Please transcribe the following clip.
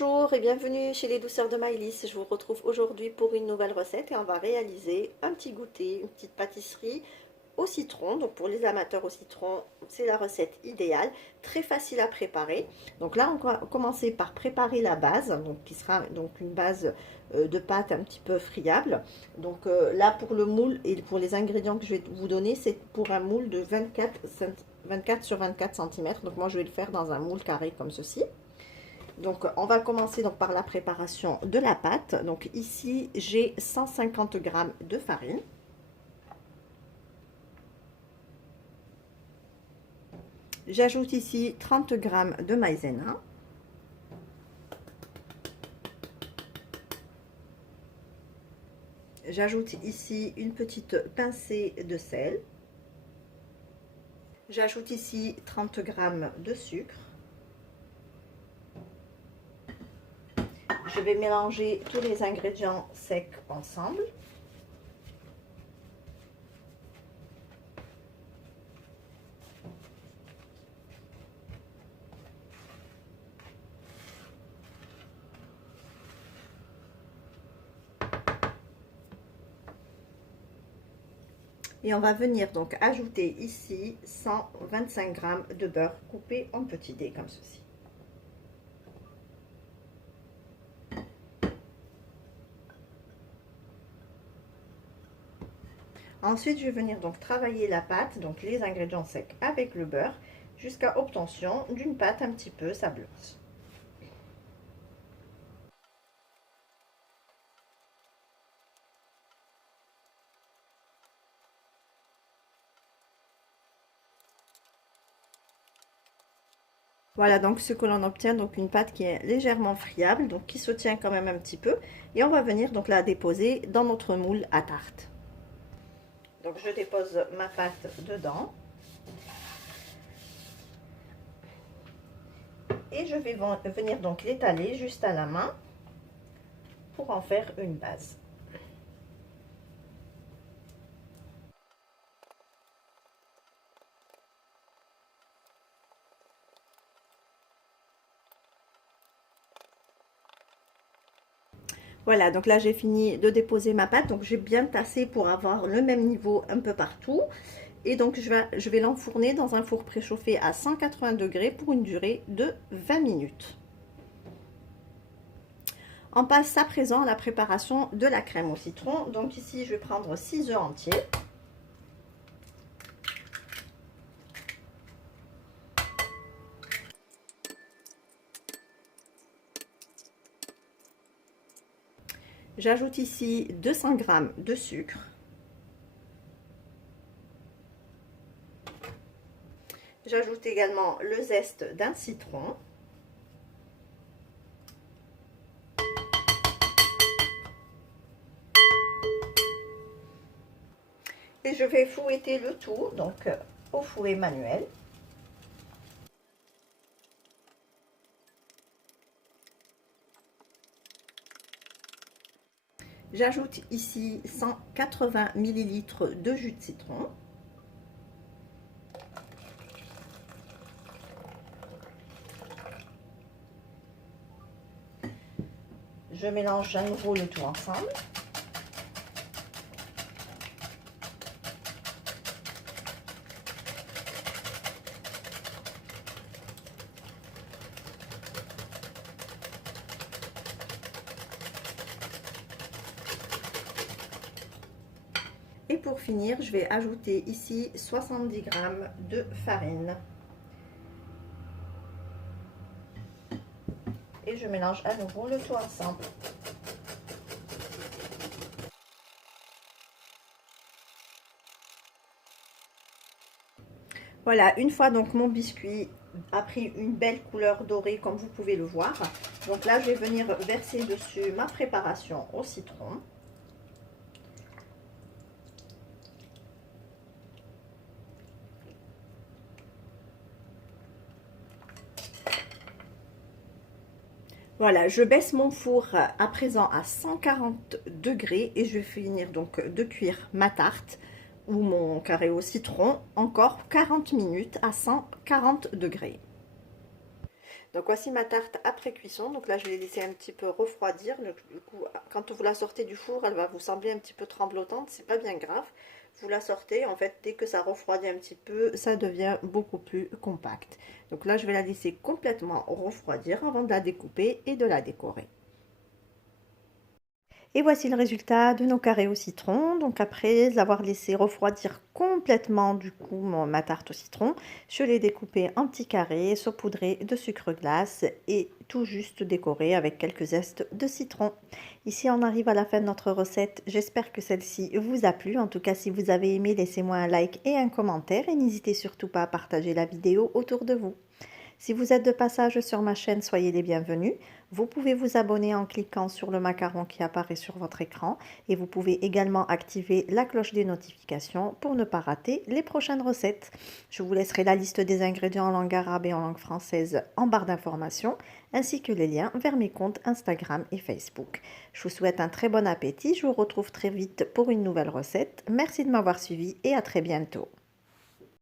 Bonjour et bienvenue chez les douceurs de Maëlys. Je vous retrouve aujourd'hui pour une nouvelle recette et on va réaliser un petit goûter, une petite pâtisserie au citron. Donc pour les amateurs au citron, c'est la recette idéale, très facile à préparer. Donc là, on va commencer par préparer la base, donc qui sera donc une base de pâte un petit peu friable. Donc là, pour le moule et pour les ingrédients que je vais vous donner, c'est pour un moule de 24 sur 24 cm. Donc moi, je vais le faire dans un moule carré comme ceci. Donc on va commencer donc par la préparation de la pâte. Donc ici j'ai 150 g de farine. J'ajoute ici 30 g de maïzena. J'ajoute ici une petite pincée de sel. J'ajoute ici 30 g de sucre. Je vais mélanger tous les ingrédients secs ensemble. Et on va venir donc ajouter ici 125 g de beurre coupé en petits dés comme ceci. Ensuite, je vais venir donc travailler la pâte, donc les ingrédients secs avec le beurre, jusqu'à obtention d'une pâte un petit peu sableuse. Voilà donc ce que l'on obtient, donc une pâte qui est légèrement friable, donc qui se tient quand même un petit peu. Et on va venir donc la déposer dans notre moule à tarte. Donc je dépose ma pâte dedans. Et je vais venir donc l'étaler juste à la main pour en faire une base. Voilà, donc là j'ai fini de déposer ma pâte, donc j'ai bien tassé pour avoir le même niveau un peu partout. Et donc je vais l'enfourner dans un four préchauffé à 180 degrés pour une durée de 20 minutes. On passe à présent à la préparation de la crème au citron. Donc ici je vais prendre 6 œufs entiers. J'ajoute ici 200 g de sucre. J'ajoute également le zeste d'un citron. Et je vais fouetter le tout donc au fouet manuel. J'ajoute ici 180 ml de jus de citron. Je mélange à nouveau le tout ensemble. Et pour finir, je vais ajouter ici 70 g de farine. Et je mélange à nouveau le tout ensemble. Voilà, une fois donc mon biscuit a pris une belle couleur dorée comme vous pouvez le voir. Donc là, je vais venir verser dessus ma préparation au citron. Voilà, je baisse mon four à présent à 140 degrés et je vais finir donc de cuire ma tarte ou mon carré au citron encore 40 minutes à 140 degrés. Donc voici ma tarte après cuisson. Donc là, je vais laisser un petit peu refroidir. Donc, du coup, quand vous la sortez du four, elle va vous sembler un petit peu tremblotante. C'est pas bien grave. Vous la sortez, en fait, dès que ça refroidit un petit peu, ça devient beaucoup plus compact. Donc là, je vais la laisser complètement refroidir avant de la découper et de la décorer. Et voici le résultat de nos carrés au citron. Donc après avoir laissé refroidir complètement du coup ma tarte au citron, je l'ai découpée en petits carrés saupoudrés de sucre glace et tout juste décorée avec quelques zestes de citron. Ici on arrive à la fin de notre recette. J'espère que celle-ci vous a plu. En tout cas, si vous avez aimé, laissez-moi un like et un commentaire et n'hésitez surtout pas à partager la vidéo autour de vous. Si vous êtes de passage sur ma chaîne, soyez les bienvenus. Vous pouvez vous abonner en cliquant sur le macaron qui apparaît sur votre écran et vous pouvez également activer la cloche des notifications pour ne pas rater les prochaines recettes. Je vous laisserai la liste des ingrédients en langue arabe et en langue française en barre d'informations ainsi que les liens vers mes comptes Instagram et Facebook. Je vous souhaite un très bon appétit. Je vous retrouve très vite pour une nouvelle recette. Merci de m'avoir suivi et à très bientôt.